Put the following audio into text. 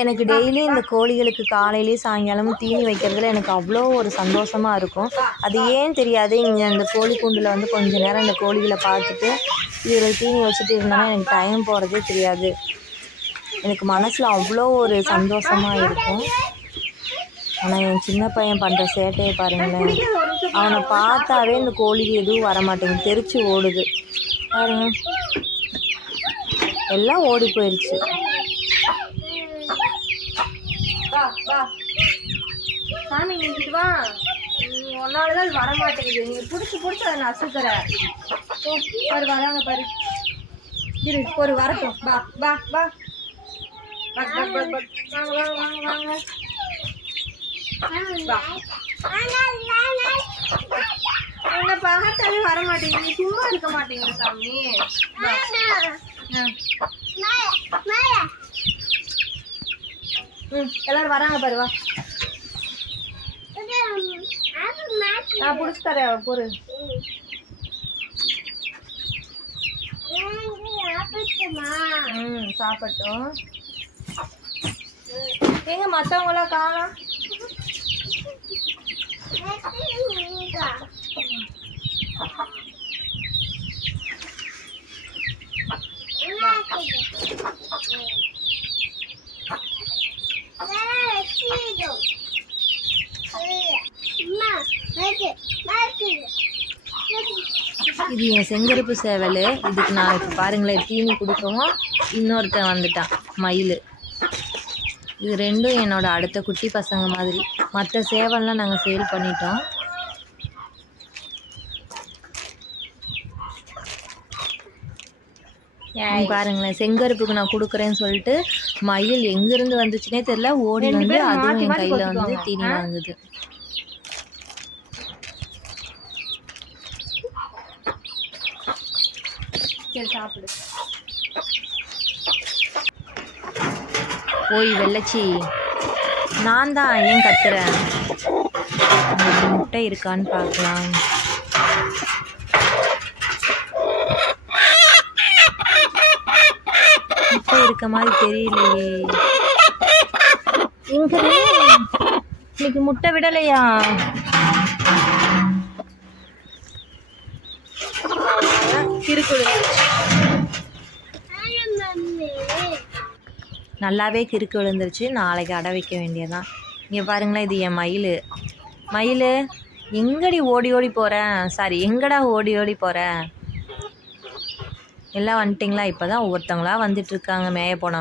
எனக்கு டெய்லி இந்த கோழிகளுக்கு காலையிலேயும் சாயங்காலமும் தீனி வைக்கிறதுல எனக்கு அவ்வளோ ஒரு சந்தோஷமாக இருக்கும். அது ஏன் தெரியாது. இங்கே அந்த கோழி கூண்டில் வந்து கொஞ்சம் நேரம் இந்த கோழிகளை பார்த்துட்டு இதில் தீனி வச்சுட்டு இருந்தோன்னா எனக்கு டைம் போகிறதே தெரியாது. எனக்கு மனசில் அவ்வளோ ஒரு சந்தோஷமாக இருக்கும். ஆனால் என் சின்ன பையன் பண்ணுற சேட்டையை பாருங்களேன். அவனை பார்த்தாவே இந்த கோழிக்கு எதுவும் வரமாட்டேங்குது, தெரிச்சு ஓடுது பாருங்க. எல்லாம் ஓடி போயிடுச்சு. சாமி நீங்கிட்டு வா, ஒன்னாலதான் அது வரமாட்டேங்குது. நீங்க பிடிச்சி அதை நசுக்கிற பாரு. வராங்க பாரு, இரு ஒரு வரட்டும். பா பா பா வாங்க வாங்க வாங்க வாங்க. பார்த்தாலே வர மாட்டேங்குது, சும்மா இருக்க மாட்டேங்குது சாமி. எல்லாரும் வராங்க பாரு. வா நான் பிடிச்சி தரேன் பொறு. சாப்பிட்டோம். எங்க மற்றவங்களாம் காணோம். இது என் செங்கருப்பு சேவல். இதுக்கு நான் இப்போ பாருங்களேன் தீனி கொடுக்கவும் இன்னொருத்தன் வந்துட்டான் மயில். இது ரெண்டும் என்னோட அடுத்த குட்டி பசங்க மாதிரி. மற்ற சேவல்லாம் நாங்கள் சேல் பண்ணிட்டோம். பாருங்களேன் செங்கருப்புக்கு நான் கொடுக்குறேன்னு சொல்லிட்டு மயில் எங்கேருந்து வந்துச்சுன்னே தெரியல, ஓடி வந்து அதுவும் என் கையில் வந்து தீனி வாங்குது. சாப்பிடு. ஓய் வெள்ளச்சி, நான் தான். ஏன் கத்துறேன்? முட்டை இருக்கான்னு பார்க்கலாம். முட்டை இருக்க மாதிரி தெரியலையே. இங்க இன்னைக்கு முட்டை விடலையா? நல்லாவே கிறுக்கு விழுந்துருச்சு. நாளைக்கு அடை வைக்க வேண்டியதான். இங்கே பாருங்களேன், இது என் மயில். மயில் எங்கடி ஓடி ஓடி போகிறேன்? சாரி, எங்கடா ஓடி ஓடி போகிறேன்? எல்லாம் வந்துட்டிங்களா? இப்போ தான் ஒவ்வொருத்தவங்களா வந்துட்டுருக்காங்க மேய போன